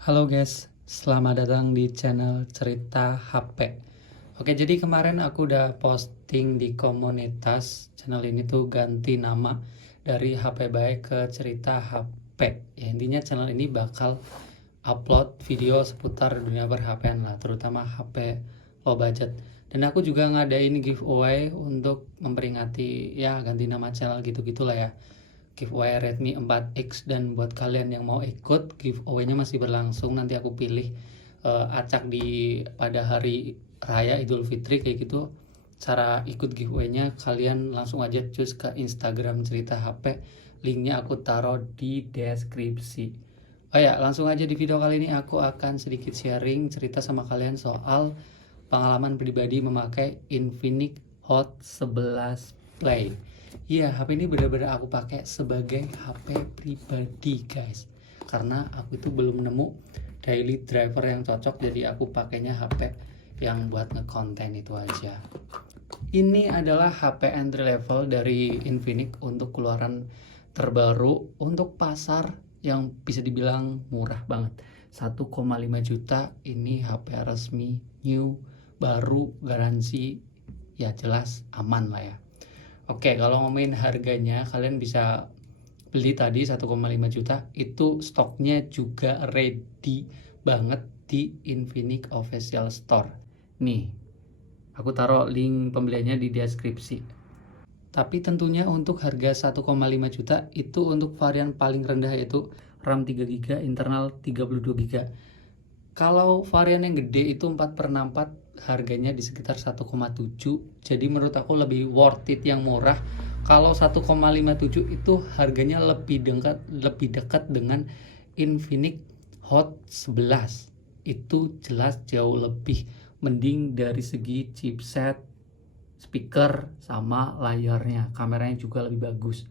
Halo guys, selamat datang di channel Cerita HP. Oke, jadi kemarin aku udah posting di komunitas channel ini tuh ganti nama dari HP baik ke Cerita HP. Ya, intinya channel ini bakal upload video seputar dunia per-HP-an lah, terutama HP low budget. Dan aku juga ngadain giveaway untuk memperingati ya ganti nama channel gitu-gitulah ya, giveaway Redmi 4X. Dan buat kalian yang mau ikut, giveaway-nya masih berlangsung. Nanti aku pilih acak di pada hari raya Idul Fitri kayak gitu. Cara ikut giveaway-nya kalian langsung aja cus ke Instagram Cerita HP. Linknya aku taruh di deskripsi. Oh ya, langsung aja di video kali ini aku akan sedikit sharing cerita sama kalian soal pengalaman pribadi memakai Infinix Hot 11 Play. Iya, HP ini benar-benar aku pakai sebagai HP pribadi, guys. Karena aku itu belum nemu daily driver yang cocok, jadi aku pakainya HP yang buat ngekonten itu aja. Ini adalah HP entry level dari Infinix untuk keluaran terbaru untuk pasar yang bisa dibilang murah banget. 1,5 juta ini HP resmi, new, baru, garansi, ya jelas aman lah ya. Oke, kalau ngomongin harganya, kalian bisa beli tadi 1,5 juta, itu stoknya juga ready banget di Infinix Official Store. Nih, aku taruh link pembeliannya di deskripsi. Tapi tentunya untuk harga 1,5 juta itu untuk varian paling rendah, yaitu RAM 3 GB, internal 32 GB. Kalau varian yang gede itu 4/64, harganya di sekitar 1,7. Jadi menurut aku lebih worth it yang murah. Kalau 1,57 itu harganya lebih dekat dengan Infinix Hot 11. Itu jelas jauh lebih mending dari segi chipset, speaker, sama layarnya. Kameranya juga lebih bagus.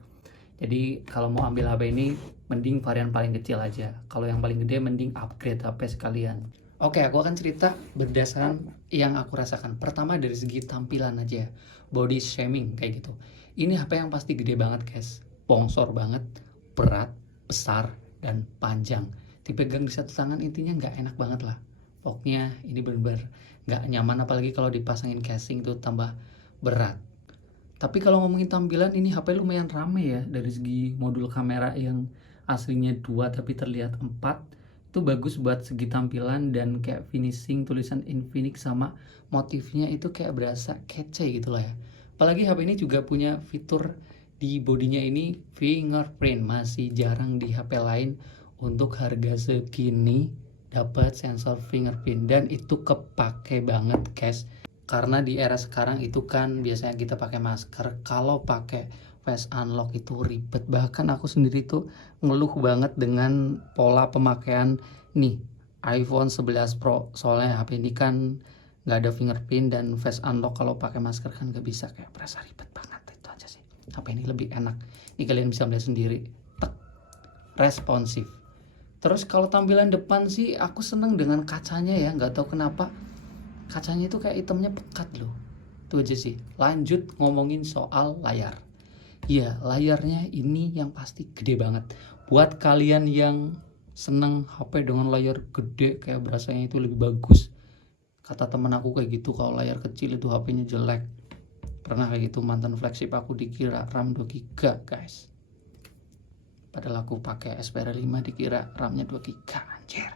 Jadi kalau mau ambil HP ini mending varian paling kecil aja. Kalau yang paling gede mending upgrade HP sekalian. Oke, aku akan cerita berdasarkan yang aku rasakan. Pertama dari segi tampilan aja, body shaming kayak gitu. Ini HP yang pasti gede banget, guys. Bongsor banget, berat, besar, dan panjang. Dipegang di satu tangan intinya nggak enak banget lah. Pokoknya ini bener-bener nggak nyaman, apalagi kalau dipasangin casing tuh tambah berat. Tapi kalau ngomongin tampilan, ini HP lumayan rame ya. Dari segi modul kamera yang aslinya 2 tapi terlihat 4, itu bagus buat segi tampilan, dan kayak finishing tulisan Infinix sama motifnya itu kayak berasa kece gitu lah ya. Apalagi HP ini juga punya fitur di bodinya ini fingerprint, masih jarang di HP lain untuk harga segini dapat sensor fingerprint, dan itu kepake banget, guys. Karena di era sekarang itu kan biasanya kita pakai masker, kalau pakai face unlock itu ribet. Bahkan aku sendiri tuh ngeluh banget dengan pola pemakaian nih iPhone 11 Pro, soalnya HP ini kan nggak ada fingerprint dan face unlock. Kalau pakai masker kan nggak bisa, kayak berasa ribet banget. Itu aja sih. HP ini lebih enak, ini kalian bisa melihat sendiri, tek, responsif. Terus kalau tampilan depan sih aku seneng dengan kacanya ya, nggak tahu kenapa kacanya itu kayak hitamnya pekat loh. Itu aja sih. Lanjut ngomongin soal layar. Iya, layarnya ini yang pasti gede banget. Buat kalian yang seneng HP dengan layar gede, kayak berasanya itu lebih bagus. Kata temen aku kayak gitu, kalau layar kecil itu HP-nya jelek. Pernah kayak gitu, mantan flagship aku dikira RAM 2 GB, guys. Padahal aku pakai Xperia 5 dikira RAM-nya 2 GB, anjir.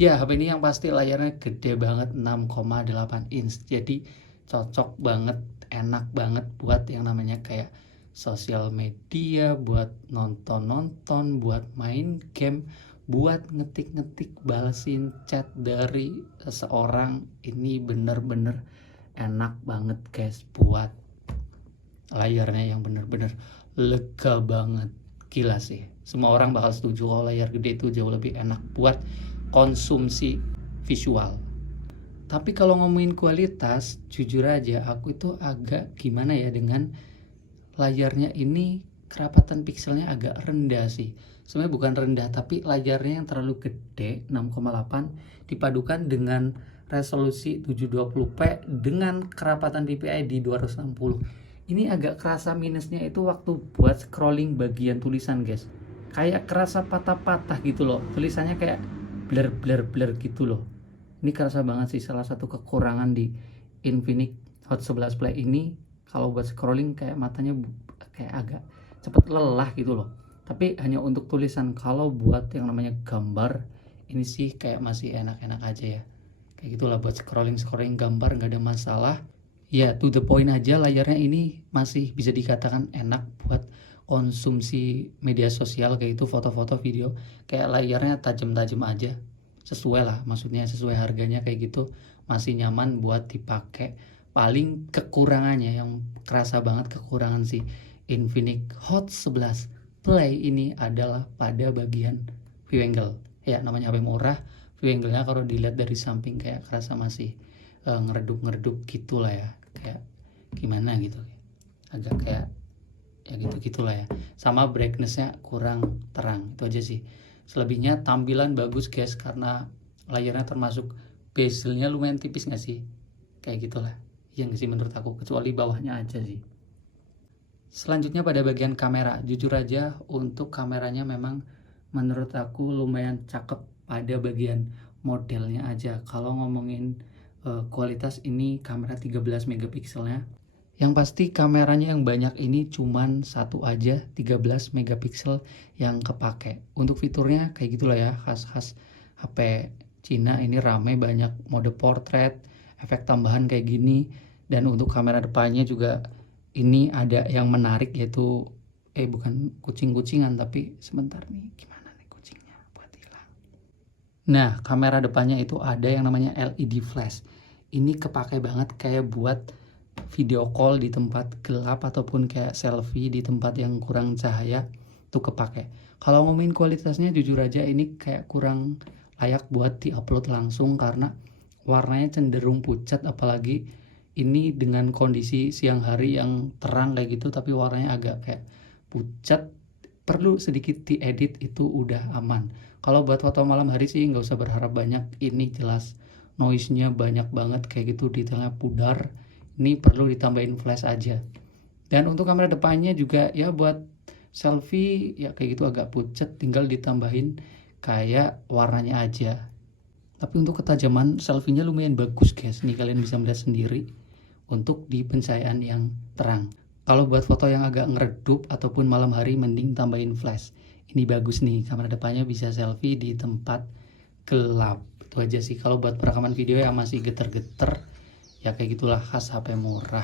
Ya, HP ini yang pasti layarnya gede banget, 6,8 inch. Jadi cocok banget, enak banget buat yang namanya kayak sosial media, buat nonton-nonton, buat main game, buat ngetik-ngetik, balesin chat dari seseorang. Ini bener-bener enak banget, guys, buat layarnya yang bener-bener lega banget. Gila sih, semua orang bakal setuju kalau layar gede itu jauh lebih enak buat konsumsi visual. Tapi kalau ngomongin kualitas, jujur aja aku itu agak gimana ya dengan layarnya ini. Kerapatan pikselnya agak rendah sih. Sebenarnya bukan rendah, tapi layarnya yang terlalu gede, 6,8, dipadukan dengan resolusi 720p dengan kerapatan DPI di 260. Ini agak kerasa minusnya itu waktu buat scrolling bagian tulisan, guys. Kayak kerasa patah-patah gitu loh. Tulisannya kayak blur gitu loh. Ini kerasa banget sih, salah satu kekurangan di Infinix Hot 11 Play ini. Kalau buat scrolling kayak matanya kayak agak cepet lelah gitu loh. Tapi hanya untuk tulisan. Kalau buat yang namanya gambar ini sih kayak masih enak-enak aja ya. Kayak gitulah, buat scrolling gambar nggak ada masalah. Ya to the point aja, layarnya ini masih bisa dikatakan enak buat konsumsi media sosial kayak itu, foto-foto, video. Kayak layarnya tajam-tajam aja, sesuai lah, maksudnya sesuai harganya kayak gitu, masih nyaman buat dipakai. Paling kekurangannya yang kerasa banget, kekurangan si Infinix Hot 11 Play ini adalah pada bagian view angle. Ya namanya HP murah, view angle-nya kalau dilihat dari samping kayak kerasa masih ngeredup gitulah ya, kayak gimana gitu, agak kayak ya gitulah ya. Sama brightness-nya kurang terang, itu aja sih. Selebihnya tampilan bagus guys, karena layarnya termasuk bezel-nya lumayan tipis nggak sih, kayak gitulah yang sih menurut aku, kecuali bawahnya aja sih. Selanjutnya pada bagian kamera, jujur aja untuk kameranya memang menurut aku lumayan cakep pada bagian modelnya aja. Kalau ngomongin kualitas, ini kamera 13 megapikselnya. Yang pasti kameranya yang banyak ini cuman satu aja, 13 megapiksel yang kepake. Untuk fiturnya kayak gitulah ya, khas-khas HP Cina ini, rame banyak mode portrait, efek tambahan kayak gini. Dan untuk kamera depannya juga ini ada yang menarik, yaitu bukan kucing-kucingan, tapi sebentar nih, gimana nih kucingnya buat hilang. Nah, kamera depannya itu ada yang namanya LED flash. Ini kepake banget kayak buat video call di tempat gelap ataupun kayak selfie di tempat yang kurang cahaya, tuh kepake. Kalau ngomongin kualitasnya jujur aja ini kayak kurang layak buat diupload langsung, karena warnanya cenderung pucat, apalagi ini dengan kondisi siang hari yang terang kayak gitu tapi warnanya agak kayak pucat, perlu sedikit diedit itu udah aman. Kalau buat foto malam hari sih nggak usah berharap banyak, ini jelas noise-nya banyak banget kayak gitu, detailnya pudar. Ini perlu ditambahin flash aja. Dan untuk kamera depannya juga ya buat selfie ya kayak gitu agak pucat, tinggal ditambahin kayak warnanya aja. Tapi untuk ketajaman selfie-nya lumayan bagus guys, nih kalian bisa melihat sendiri untuk di pencahayaan yang terang. Kalau buat foto yang agak ngeredup ataupun malam hari mending tambahin flash. Ini bagus nih, kamera depannya bisa selfie di tempat gelap. Itu aja sih. Kalau buat perekaman video yang masih geter-geter ya kayak gitulah, khas HP murah.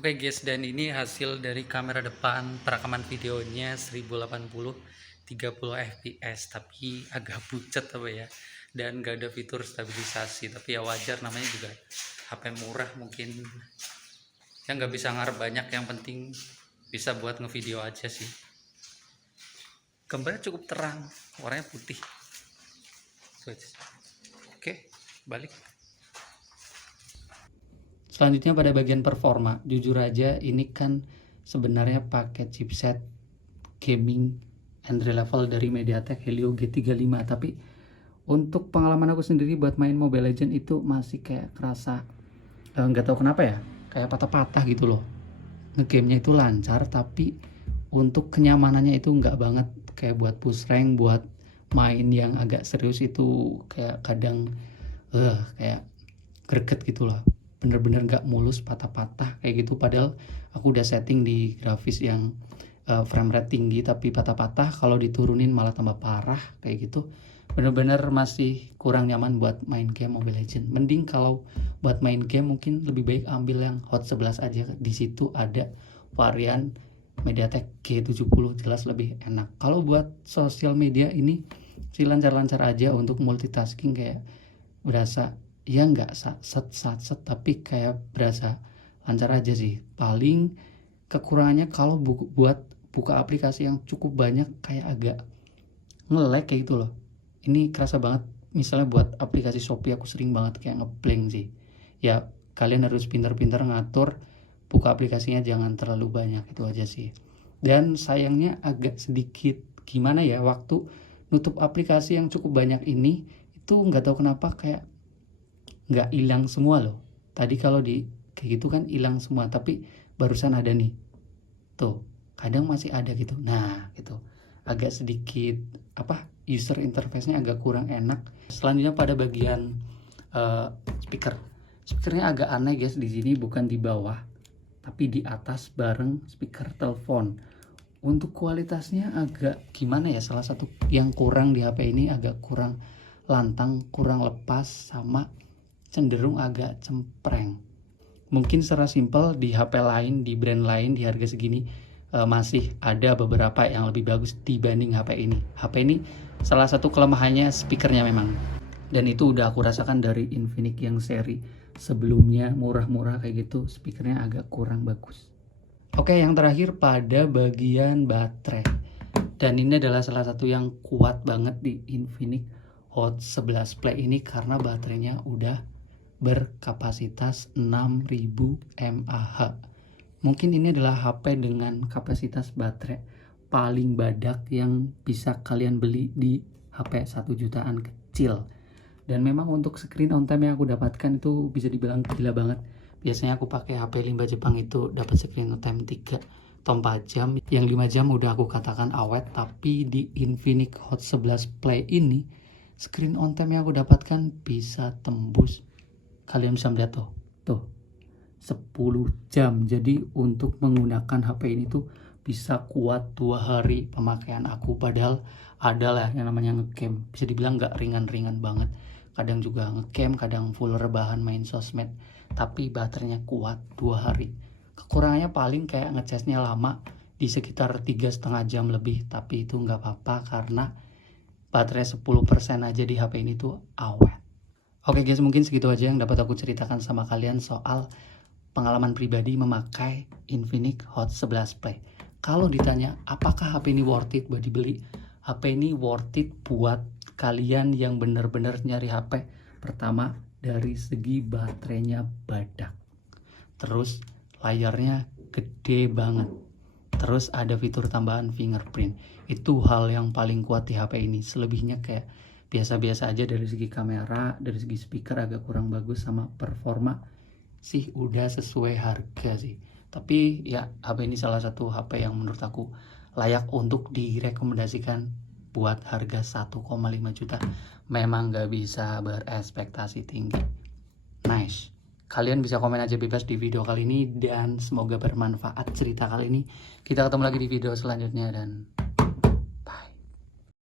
Oke guys, dan ini hasil dari kamera depan perekaman videonya 1080 30 fps, tapi agak pucat apa ya, dan gak ada fitur stabilisasi. Tapi ya wajar, namanya juga HP murah, mungkin ya nggak bisa ngarep banyak, yang penting bisa buat ngevideo aja sih. Gambarnya cukup terang, warnanya putih. Oke, balik. Selanjutnya pada bagian performa, jujur aja ini kan sebenarnya pakai chipset gaming entry level dari MediaTek Helio G35, tapi untuk pengalaman aku sendiri buat main Mobile Legends itu masih kayak kerasa nggak tahu kenapa ya, kayak patah-patah gitu loh. Ngegamenya itu lancar, tapi untuk kenyamanannya itu nggak banget. Kayak buat push rank, buat main yang agak serius itu kayak kadang kayak greget gitu loh, bener-bener nggak mulus, patah-patah kayak gitu. Padahal aku udah setting di grafis yang frame rate tinggi, tapi patah-patah. Kalau diturunin malah tambah parah kayak gitu. Bener-bener masih kurang nyaman buat main game Mobile Legends. Mending kalau buat main game mungkin lebih baik ambil yang Hot 11 aja. Di situ ada varian MediaTek G70, jelas lebih enak. Kalau buat sosial media ini sih lancar-lancar aja, untuk multitasking kayak berasa ya nggak set tapi kayak berasa lancar aja sih. Paling kekurangannya kalau buat buka aplikasi yang cukup banyak kayak agak nge-lag kayak gitu loh. Ini kerasa banget, misalnya buat aplikasi Shopee aku sering banget kayak ngeblank sih. Ya kalian harus pintar-pintar ngatur buka aplikasinya, jangan terlalu banyak, itu aja sih. Dan sayangnya agak sedikit gimana ya, waktu nutup aplikasi yang cukup banyak ini itu nggak tahu kenapa kayak nggak hilang semua loh. Tadi kalau di kayak gitu kan hilang semua, tapi barusan ada nih. Tuh, kadang masih ada gitu. Nah, gitu. Agak sedikit user interface-nya agak kurang enak. Selanjutnya pada bagian speaker. Speakernya agak aneh guys, di sini bukan di bawah, tapi di atas bareng speaker telepon. Untuk kualitasnya agak gimana ya, salah satu yang kurang di HP ini agak kurang lantang, kurang lepas, sama cenderung agak cempreng. Mungkin secara simpel di HP lain, di brand lain, di harga segini masih ada beberapa yang lebih bagus dibanding HP ini. HP ini salah satu kelemahannya speakernya memang. Dan itu udah aku rasakan dari Infinix yang seri sebelumnya murah-murah kayak gitu, speakernya agak kurang bagus. Oke, yang terakhir pada bagian baterai. Dan ini adalah salah satu yang kuat banget di Infinix Hot 11 Play ini karena baterainya udah berkapasitas 6000 mAh. Mungkin ini adalah HP dengan kapasitas baterai paling badak yang bisa kalian beli di HP 1 jutaan kecil. Dan memang untuk screen on time yang aku dapatkan itu bisa dibilang gila banget. Biasanya aku pakai HP Limba Jepang itu dapat screen on time 3 atau 4 jam. Yang 5 jam udah aku katakan awet. Tapi di Infinix Hot 11 Play ini screen on time yang aku dapatkan bisa tembus, kalian bisa melihat tuh 10 jam. Jadi untuk menggunakan HP ini tuh bisa kuat 2 hari pemakaian aku. Padahal adalah yang namanya ngecamp, bisa dibilang gak ringan-ringan banget. Kadang juga ngecamp, kadang full rebahan main sosmed, tapi baterainya kuat 2 hari. Kekurangannya paling kayak ngecasnya lama di sekitar 3,5 jam lebih, tapi itu nggak apa-apa karena baterai 10% aja di HP ini tuh awet. Oke guys, mungkin segitu aja yang dapat aku ceritakan sama kalian soal pengalaman pribadi memakai Infinix Hot 11 Play. Kalau ditanya apakah HP ini worth it buat dibeli, HP ini worth it buat kalian yang bener-bener nyari HP. Pertama, dari segi baterainya badak, terus layarnya gede banget, terus ada fitur tambahan fingerprint. Itu hal yang paling kuat di HP ini. Selebihnya kayak biasa-biasa aja. Dari segi kamera, dari segi speaker agak kurang bagus, sama performa sih udah sesuai harga sih. Tapi ya HP ini salah satu HP yang menurut aku layak untuk direkomendasikan buat harga 1,5 juta. Memang gak bisa berekspektasi tinggi. Nice. Kalian bisa komen aja bebas di video kali ini, dan semoga bermanfaat cerita kali ini. Kita ketemu lagi di video selanjutnya, dan